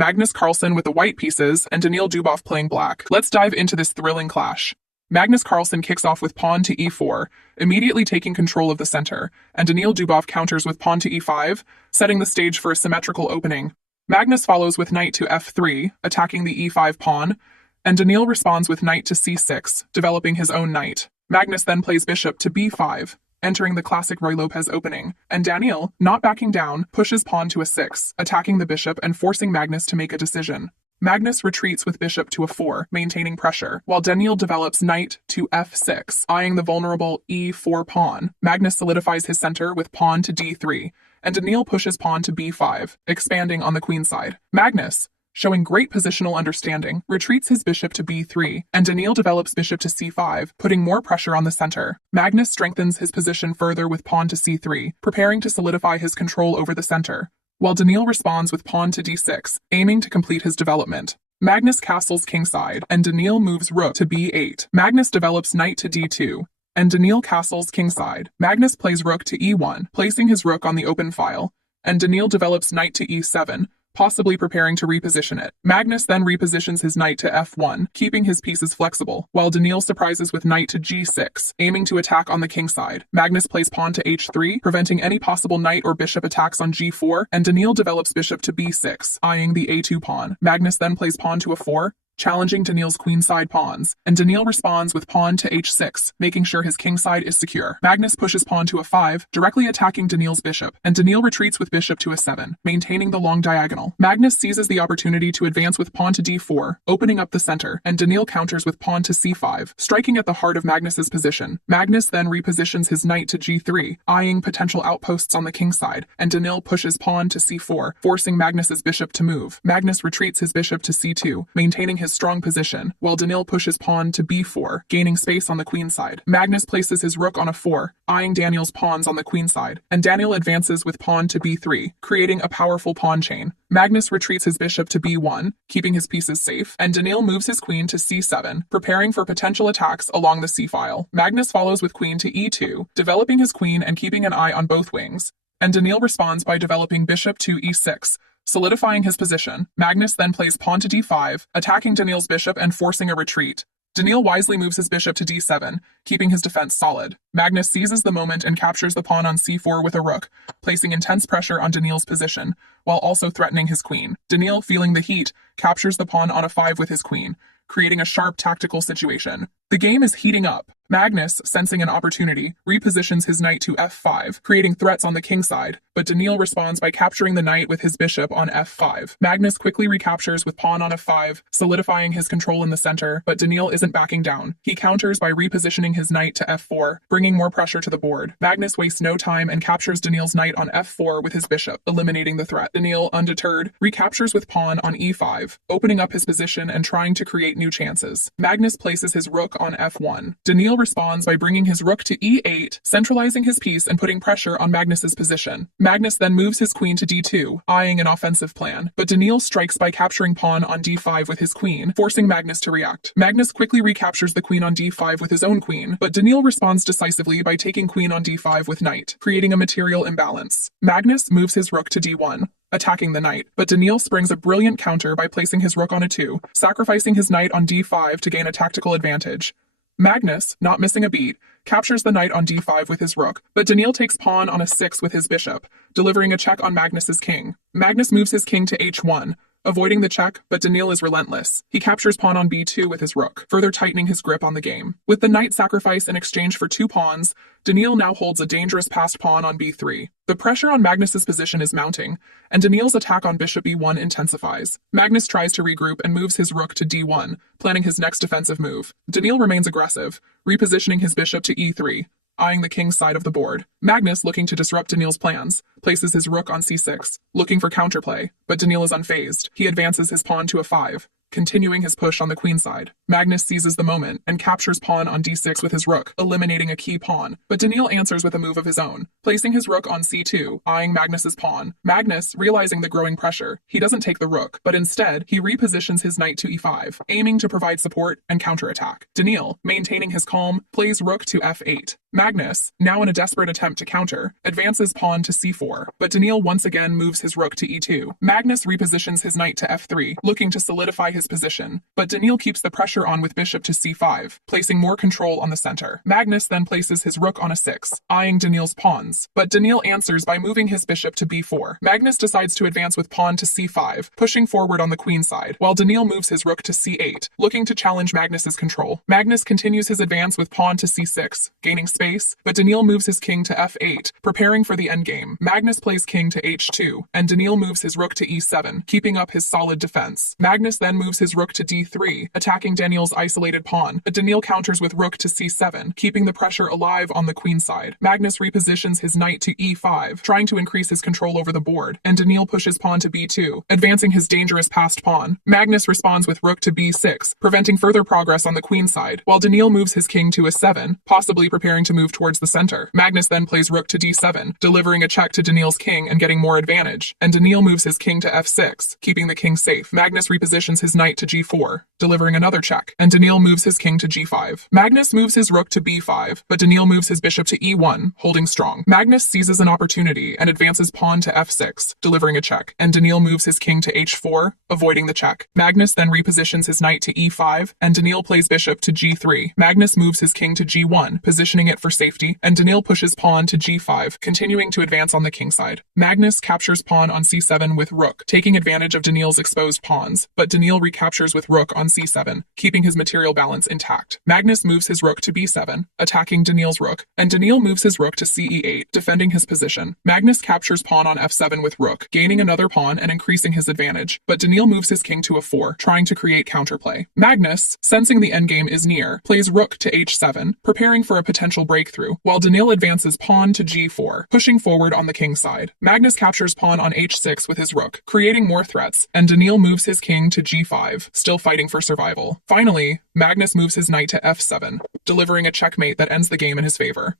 Magnus Carlsen with the white pieces and Daniil Dubov playing black. Let's dive into this thrilling clash. Magnus Carlsen kicks off with pawn to e4, immediately taking control of the center, and Daniil Dubov counters with pawn to e5, setting the stage for a symmetrical opening. Magnus follows with knight to f3, attacking the e5 pawn, and Daniil responds with knight to c6, developing his own knight. Magnus then plays bishop to b5, entering the classic Ruy Lopez opening, and Daniil, not backing down, pushes pawn to a6, attacking the bishop and forcing Magnus to make a decision. Magnus retreats with bishop to a4, maintaining pressure, while Daniil develops knight to f6, eyeing the vulnerable e4 pawn. Magnus solidifies his center with pawn to d3, and Daniil pushes pawn to b5, expanding on the queenside. Magnus, showing great positional understanding, retreats his bishop to b3, and Daniil develops bishop to c5, putting more pressure on the center. Magnus strengthens his position further with pawn to c3, preparing to solidify his control over the center, while Daniil responds with pawn to d6, aiming to complete his development. Magnus castles kingside, and Daniil moves rook to b8. Magnus develops knight to d2, and Daniil castles kingside. Magnus plays rook to e1, placing his rook on the open file, and Daniil develops knight to e7, possibly preparing to reposition it. Magnus then repositions his knight to f1, keeping his pieces flexible, while Daniil surprises with knight to g6, aiming to attack on the king side. Magnus plays pawn to h3, preventing any possible knight or bishop attacks on g4, and Daniil develops bishop to b6, eyeing the a2 pawn. Magnus then plays pawn to a4, challenging Daniil's queenside pawns, and Daniil responds with pawn to h6, making sure his kingside is secure. Magnus pushes pawn to a5, directly attacking Daniil's bishop, and Daniil retreats with bishop to a7, maintaining the long diagonal. Magnus seizes the opportunity to advance with pawn to d4, opening up the center, and Daniil counters with pawn to c5, striking at the heart of Magnus's position. Magnus then repositions his knight to g3, eyeing potential outposts on the kingside, and Daniil pushes pawn to c4, forcing Magnus's bishop to move. Magnus retreats his bishop to c2, maintaining his strong position, while Daniil pushes pawn to b4, gaining space on the queenside. Magnus places his rook on a4, eyeing Daniil's pawns on the queenside, and Daniil advances with pawn to b3, creating a powerful pawn chain. Magnus retreats his bishop to b1, keeping his pieces safe, and Daniil moves his queen to c7, preparing for potential attacks along the c-file. Magnus follows with queen to e2, developing his queen and keeping an eye on both wings, and Daniil responds by developing bishop to e6, solidifying his position. Magnus then plays pawn to d5, attacking Daniil's bishop and forcing a retreat. Daniil wisely moves his bishop to d7, keeping his defense solid. Magnus seizes the moment and captures the pawn on c4 with a rook, placing intense pressure on Daniil's position, while also threatening his queen. Daniil, feeling the heat, captures the pawn on a5 with his queen, creating a sharp tactical situation. The game is heating up. Magnus, sensing an opportunity, repositions his knight to f5, creating threats on the king side, but Daniil responds by capturing the knight with his bishop on f5. Magnus quickly recaptures with pawn on f5, solidifying his control in the center, but Daniil isn't backing down. He counters by repositioning his knight to f4, bringing more pressure to the board. Magnus wastes no time and captures Daniil's knight on f4 with his bishop, eliminating the threat. Daniil, undeterred, recaptures with pawn on e5, opening up his position and trying to create new chances. Magnus places his rook on f1. Daniil responds by bringing his rook to e8, centralizing his piece and putting pressure on Magnus's position. Magnus then moves his queen to d2, eyeing an offensive plan, but Daniil strikes by capturing pawn on d5 with his queen, forcing Magnus to react. Magnus quickly recaptures the queen on d5 with his own queen, but Daniil responds decisively by taking queen on d5 with knight, creating a material imbalance. Magnus moves his rook to d1, attacking the knight, but Daniil springs a brilliant counter by placing his rook on a2, sacrificing his knight on d5 to gain a tactical advantage. Magnus, not missing a beat, captures the knight on d5 with his rook, but Daniil takes pawn on a6 with his bishop, delivering a check on Magnus's king. Magnus moves his king to h1, avoiding the check, but Daniil is relentless. He captures pawn on b2 with his rook, further tightening his grip on the game. With the knight sacrifice in exchange for 2 pawns, Daniil now holds a dangerous passed pawn on b3. The pressure on Magnus's position is mounting, and Daniil's attack on bishop e1 intensifies. Magnus tries to regroup and moves his rook to d1, planning his next defensive move. Daniil remains aggressive, repositioning his bishop to e3, eyeing the king's side of the board. Magnus, looking to disrupt Daniil's plans, places his rook on c6, looking for counterplay, but Daniil is unfazed. He advances his pawn to a5, continuing his push on the queen side. Magnus seizes the moment and captures pawn on d6 with his rook, eliminating a key pawn, but Daniil answers with a move of his own, placing his rook on c2, eyeing Magnus's pawn. Magnus, realizing the growing pressure, he doesn't take the rook, but instead, he repositions his knight to e5, aiming to provide support and counterattack. Daniil, maintaining his calm, plays rook to f8, Magnus, now in a desperate attempt to counter, advances pawn to c4, but Daniil once again moves his rook to e2. Magnus repositions his knight to f3, looking to solidify his position, but Daniil keeps the pressure on with bishop to c5, placing more control on the center. Magnus then places his rook on a6, eyeing Daniil's pawns, but Daniil answers by moving his bishop to b4. Magnus decides to advance with pawn to c5, pushing forward on the queen side, while Daniil moves his rook to c8, looking to challenge Magnus's control. Magnus continues his advance with pawn to c6, gaining space, but Daniil moves his king to f8, preparing for the endgame. Magnus plays king to h2, and Daniil moves his rook to e7, keeping up his solid defense. Magnus then moves his rook to d3, attacking Daniil's isolated pawn, but Daniil counters with rook to c7, keeping the pressure alive on the queen side. Magnus repositions his knight to e5, trying to increase his control over the board, and Daniil pushes pawn to b2, advancing his dangerous passed pawn. Magnus responds with rook to b6, preventing further progress on the queen side, while Daniil moves his king to a7, possibly preparing to move towards the center. Magnus then plays rook to d7, delivering a check to Daniil's king and getting more advantage, and Daniil moves his king to f6, keeping the king safe. Magnus repositions his knight to g4, delivering another check, and Daniil moves his king to g5. Magnus moves his rook to b5, but Daniil moves his bishop to e1, holding strong. Magnus seizes an opportunity and advances pawn to f6, delivering a check, and Daniil moves his king to h4, avoiding the check. Magnus then repositions his knight to e5, and Daniil plays bishop to g3. Magnus moves his king to g1, positioning it for safety, and Daniil pushes pawn to g5, continuing to advance on the king side. Magnus captures pawn on c7 with rook, taking advantage of Daniil's exposed pawns, but Daniil recaptures with rook on c7, keeping his material balance intact. Magnus moves his rook to b7, attacking Daniil's rook, and Daniil moves his rook to ce8, defending his position. Magnus captures pawn on f7 with rook, gaining another pawn and increasing his advantage, but Daniil moves his king to a4, trying to create counterplay. Magnus, sensing the endgame is near, plays rook to h7, preparing for a potential breakthrough, while Daniil advances pawn to g4, pushing forward on the king side. Magnus captures pawn on h6 with his rook, creating more threats, and Daniil moves his king to g5, still fighting for survival. Finally, Magnus moves his knight to f7, delivering a checkmate that ends the game in his favor.